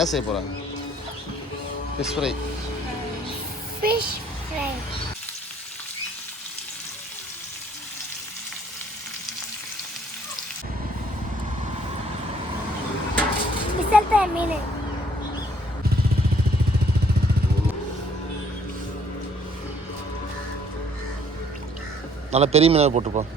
என்ன செய்ய போகிறாங்க ஃபிஷ் ஃப்ரை ஃபிஷ் ஃப்ரை மீன். நல்லா பெரிய மீனாக போட்டுப்போம்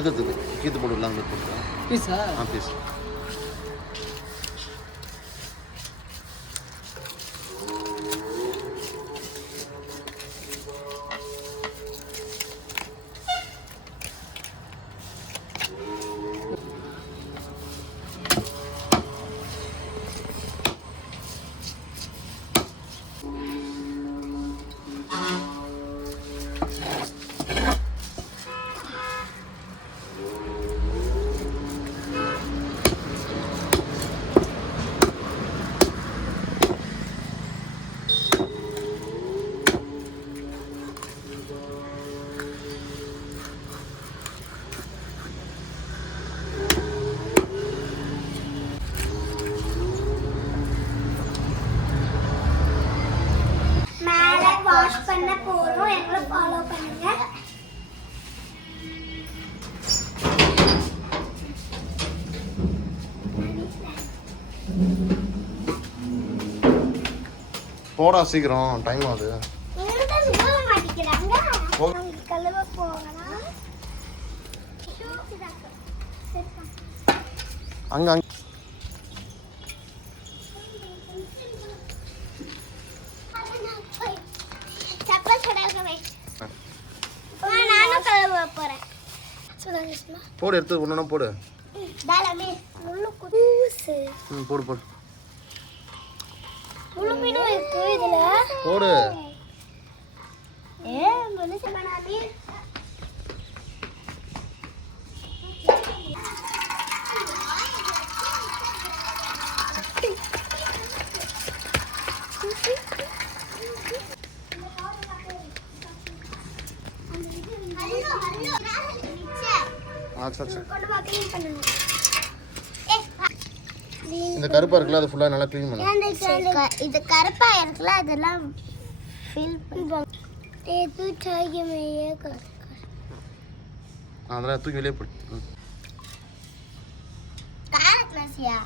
வறுக்கிறதுக்கு கீத்து போட்டு இல்லாமல் போட்டுருக்கேன் பீஸா ஆ பீஸ் போடா சீக்கிரம் டைம் ஆகுது அங்கே அங்கே போடு எடுத்து ஒன்றா போடு போடு போடு முள்ளு மீனும் இருக்கு இதுல போடு ஏ மனுஷன் பண்ணாமே ஆ சரி சரி கொண்டு வா க்ளீன் பண்ணுங்க இந்த கருப்பாக இருக்குல்ல அது ஃபுல்லாக நல்லா க்ளீன் பண்ணு. இது கருப்பா இருக்குல்ல அதெல்லாம் ஃபில் பண்ணுவோம் அதெல்லாம் தூக்கி வெளியே போடு. ம். காரத்னசியா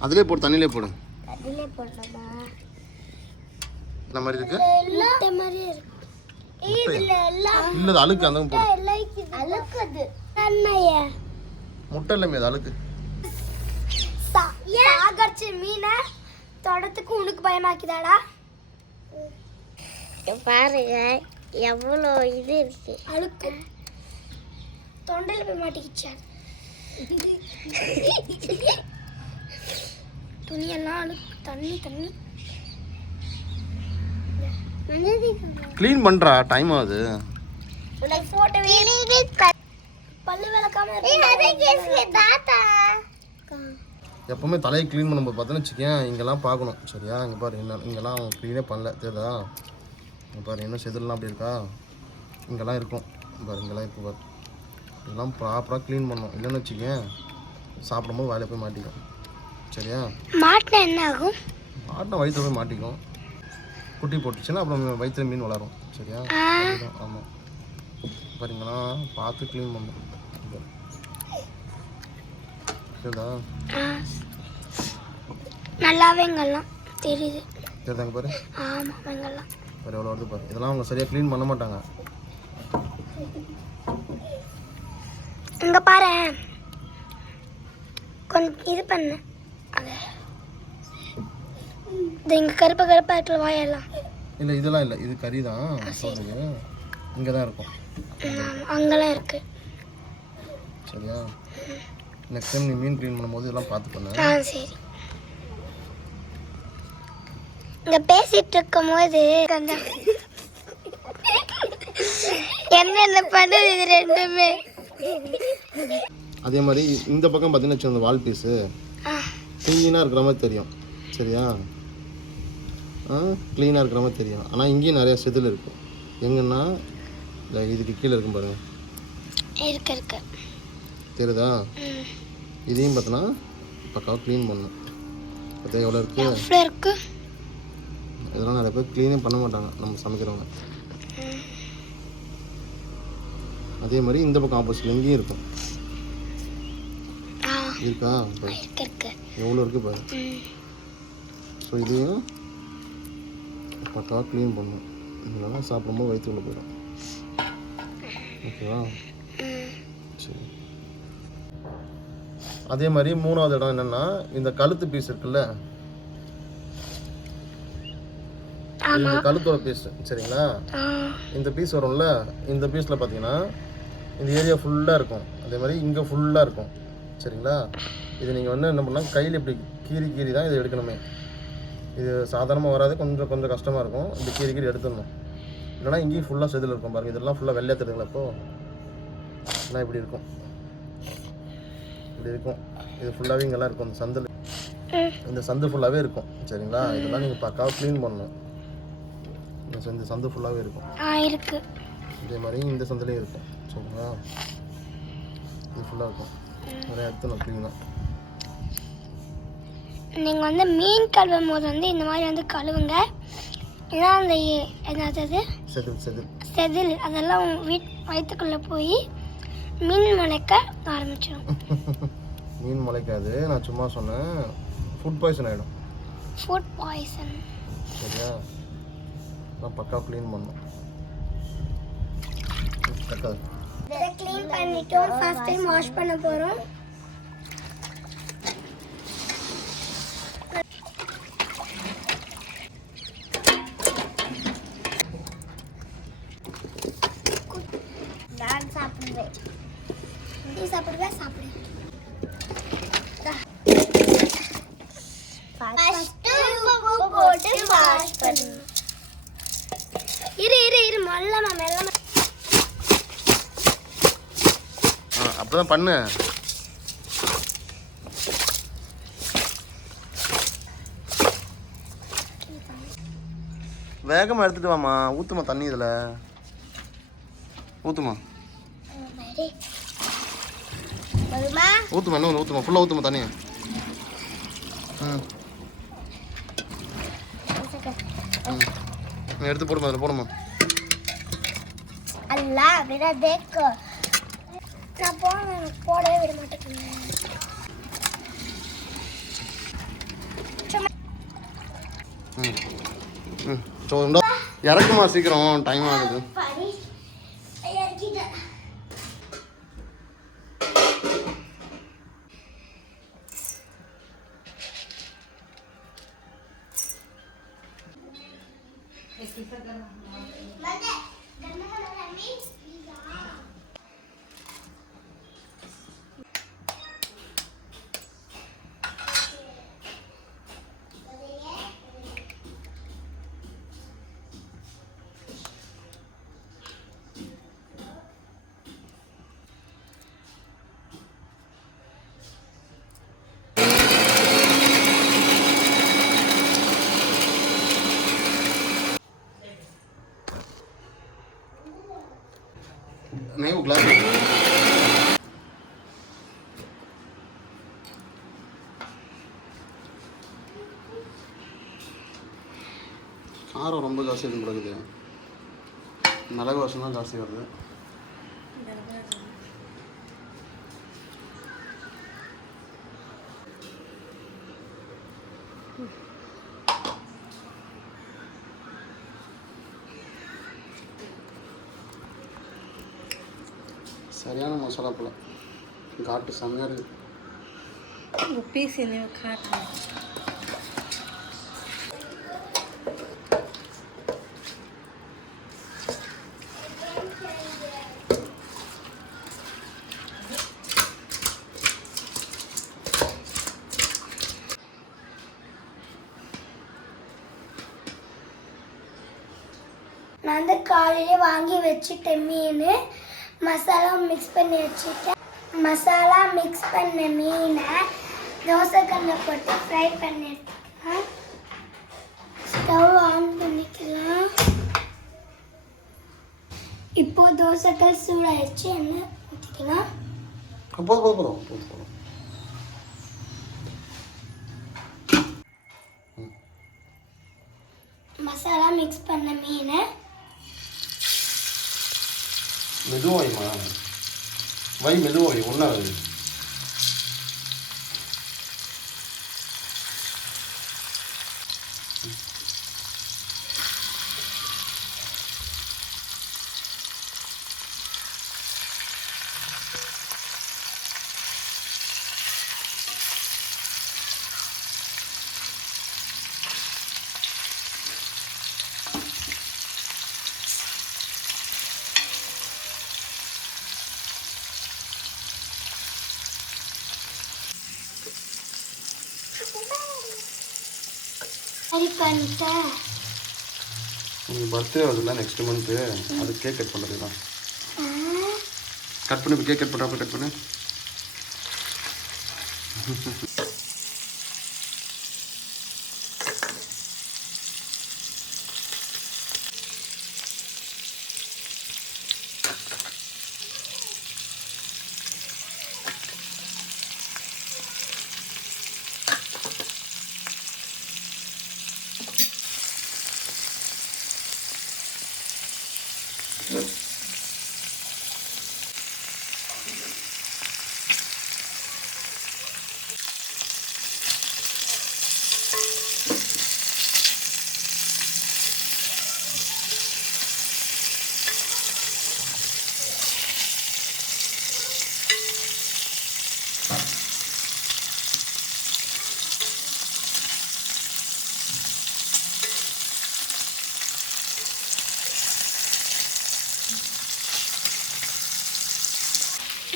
அதிலே போடு தண்ணியிலே போடு. அதிலே போடலாமா? இந்த மாதிரி இருக்கு? முட்டை மாதிரியே இருக்கு. இதுல எல்லாம் இல்லை அது அழுக்கு அந்த போடு. அழுக்குது. தண்ணைய? முட்டை இல்லைமே அது அழுக்கு. சாகரிச்ச மீனை தொடத்துக்கு உனக்கு பயமாக்குதாடா? பாருங்க எவ்வளோ இது இருக்கு. அழுக்கு. தொண்டையில் போய் மாட்டிக்கிச்சா? துணியெல்லாம் அழுக்கு. தண்ணி தண்ணி. க்ளீன் பண்ணுறா டைம் ஆகுது. பல்லு விளக்காம தாத்தா. எப்பவுமே தலையை க்ளீன் பண்ணும்போது பார்த்தோன்னு வச்சுக்கேன் இங்கெல்லாம் பார்க்கணும். சரியா? இங்கே பாரு என்ன இங்கெல்லாம் க்ளீனே பண்ணல. தெரியுதா? இங்கே பாரு இன்னும் செதில்லாம் அப்படி இருக்கா? இங்கெல்லாம் இருக்கும். பாரு இங்கெல்லாம் இப்போ பாரு. இதெல்லாம் ப்ராப்பராக க்ளீன் பண்ணணும் இல்லைன்னு வச்சுக்கேன் சாப்பிடும்போது வாயில போய் மாட்டிக்கும். சரியா? மாட்டினா என்ன ஆகும்? ஆட்டின வயிற்றுல போய் மாட்டிக்கும். குட்டி போட்டுச்சுன்னா அப்புறம் வயிற்றுல மீன் வளரும். சரியா? ஆமாம் பாருங்களா பார்த்து க்ளீன் பண்ணணும் நல்லாவே எங்கெல்லாம் தெரியுது. சரிதாங்க பாரு. ஆமாம் எங்கெல்லாம் பாரு எவ்வளோ வருது பாரு. இதெல்லாம் அவங்க சரியாக க்ளீன் பண்ண மாட்டாங்க. இங்க பாரு. கொஞ்சம் இது பண்ணு. அது. இது இங்கே கருப்பு கருப்பாக இருக்கல வாயெல்லாம். இல்லை இதெல்லாம் இல்லை. இது கறி தான் இங்கே தான் இருக்கும். அங்கெல்லாம் இருக்கு. சரியா? நெக்ஸ்ட் டைம் நீ மீன் க்ளீன் பண்ணும்போது இதெல்லாம் பார்த்து பண்ணு. ஆ சரி. இங்க பேசிட்டு இருக்கும் போது அந்த என்னென்ன பண்ணுது இது ரெண்டுமே. அதே மாதிரி இந்த பக்கம் பார்த்தீங்கன்னா இந்த வால் பீஸு க்ளீனாக இருக்கிற மாதிரி தெரியும். சரியா? ஆ க்ளீனாக இருக்கிற மாதிரி தெரியும். ஆனால் இங்கேயும் நிறைய செதில் இருக்கும். எங்கன்னா இந்த இதுக்கு கீழே இருக்கும் பாருங்க. இருக்கு இருக்கு. தெரியுதா. இதையும் பார்த்தோன்னா பக்காவாக க்ளீன் பண்ணணும் பார்த்தா எவ்வளோ இருக்குது இருக்கு? இதெல்லாம் நிறைய பேர் க்ளீனே பண்ண மாட்டாங்க நம்ம சமைக்கிறவங்க. அதே மாதிரி இந்த பக்கம் ஆப்போசிட்ல இங்கேயும் இருக்கும். இருக்கா. இருக்கு இருக்கு. எவ்வளோ இருக்குது பாரு. ஸோ இதையும் பக்காவாக க்ளீன் பண்ணணும் இல்லைன்னா சாப்பிடும்போது வயிற்றுக்குள்ளே போயிடும். ஓகேவா? சரி. அதே மாதிரி மூணாவது இடம் என்னன்னா இந்த கழுத்து பீஸ் இருக்குல்ல? இந்த கழுத்தோட பீஸ் சரிங்களா? இந்த பீஸ் வரும்ல இந்த பீஸில் பார்த்தீங்கன்னா இந்த ஏரியா ஃபுல்லாக இருக்கும். அதே மாதிரி இங்கே ஃபுல்லாக இருக்கும். சரிங்களா? இது நீங்கள் வந்து என்ன பண்ணலாம் கையில் இப்படி கீறி கீறி தான் இதை எடுக்கணுமே. இது சாதாரணமாக வராது கொஞ்சம் கொஞ்சம் கஷ்டமாக இருக்கும். இப்படி கீறி கீறி எடுத்துடணும். இல்லைனா இங்கேயும் ஃபுல்லாக செதில் இருக்கும் பாருங்க. இதெல்லாம் ஃபுல்லாக வெள்ளையா தெரியுங்களா இப்போ? ஆனால் இப்படி இருக்கும். இப்படி இருக்கும். இது ஃபுல்லாகவே இங்கெல்லாம் இருக்கும். இந்த சந்தில் இந்த சந்து ஃபுல்லாகவே இருக்கும். சரிங்களா? இதெல்லாம் நீங்கள் பக்காவாக க்ளீன் பண்ணணும். இந்த சந்து சந்து ஃபுல்லாகவே இருக்கும். ஆ இருக்கு. இதே மாதிரி இந்த சந்திலையும் இருக்கும். சரிங்களா? இது ஃபுல்லாக இருக்கும். நிறைய எடுத்துணும் க்ளீனாக நீங்கள் வந்து மீன் கழுவும் போது வந்து இந்த மாதிரி வந்து கழுவுங்க. ஏன்னா அந்த என்னது செதில் செதில். செதில். அதெல்லாம் வீட் வயிற்றுக்குள்ளே போய் மீன் முளைக்க ஆரம்பிச்சிடும் மீன் முளைக்காது. நான் சும்மா சொன்னேன். ஃபுட் பாய்சன் ஆகிடும் ஃபுட் பாய்சன் சரியா? நான் பக்கா க்ளீன் இதை க்ளீன் பண்ணிட்டோம் ஃபர்ஸ்ட் டைம் வாஷ் பண்ண போகிறோம் நான் சாப்பிடுவேன் நீ சாப்பிடுவா சாப்பிடு ஃபர்ஸ்ட் உப்பு போட்டு வாஷ் பண்ணு இரு இரு இரு மெல்லமா மெல்லமா. ஆ அப்போ தான் பண்ணு. வேகமாக எடுத்துட்டு வாமா ஊற்றுமா தண்ணி இதில். ஊற்றுமா ஊற்றுமா இன்னும் ஊற்றுமா ஃபுல்லாக ஊற்றுமா தண்ணி ம். எடுத்து போடுமா அதில் போடுமா அல்லா விட தேக்கு நான் போன போடவே விட மாட்டேங்க ம் ம். ஸோ இறக்குமா சீக்கிரம் டைம் ஆகுது. பனி இறக்கிட்டேன். me? காசு எதுவும் முடக்குது. மிளகு வாசம் தான் ஜாஸ்தி வருது. சரியான மசாலா பழம் காட்டு செம்மையாக இருக்குது பீஸ் என்ன காட்டு காலையிலே வாங்கி வச்சுட்டேன் மீன். மசாலா மிக்ஸ் பண்ணி வச்சுட்டேன். மசாலா மிக்ஸ் பண்ண மீனை தோசைக்கல்ல போட்டு ஃப்ரை பண்ணி எடுத்துக்கலாம் ஸ்டவ் ஆன் பண்ணிக்கலாம். இப்போ தோசைக்கல் சூடாயிடுச்சு எண்ணெய் ஊற்றிக்கலாம் போதும் போதும் போதும் போதும் போதும். மசாலா மிக்ஸ் பண்ண மீனை மெதுவாக வைமா வை மெதுவாக ஒன்றா சரி பண்ணிட்டேன் உங்களுக்கு பர்த்டே வருதுல்ல நெக்ஸ்ட் மந்த்து அது கேக் கட் பண்ணுறது தான். கட் பண்ணி கேக் கட் பண்ணுறப்ப கட் பண்ணு.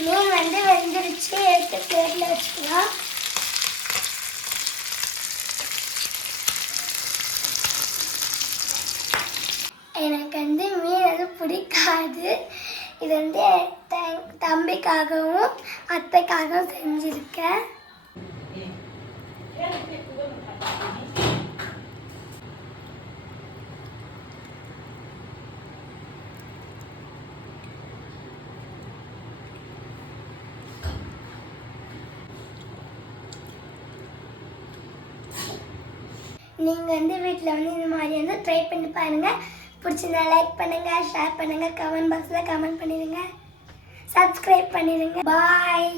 மீன் வந்து வெந்துருச்சு எடுத்து பிளேட்ல வச்சுக்கலாம். எனக்கு வந்து மீன் அது பிடிக்காது. இது வந்து தம்பிக்காகவும் அத்தைக்காகவும் செஞ்சுருக்கேன். நீங்கள் வந்து வீட்டில் வந்து இந்த மாதிரி வந்து ட்ரை பண்ணி பாருங்கள் பிடிச்சிருந்தா லைக் பண்ணுங்கள் ஷேர் பண்ணுங்கள் கமெண்ட் பாக்ஸில் கமெண்ட் பண்ணிடுங்க. சப்ஸ்கிரைப் பண்ணிடுங்க. பாய்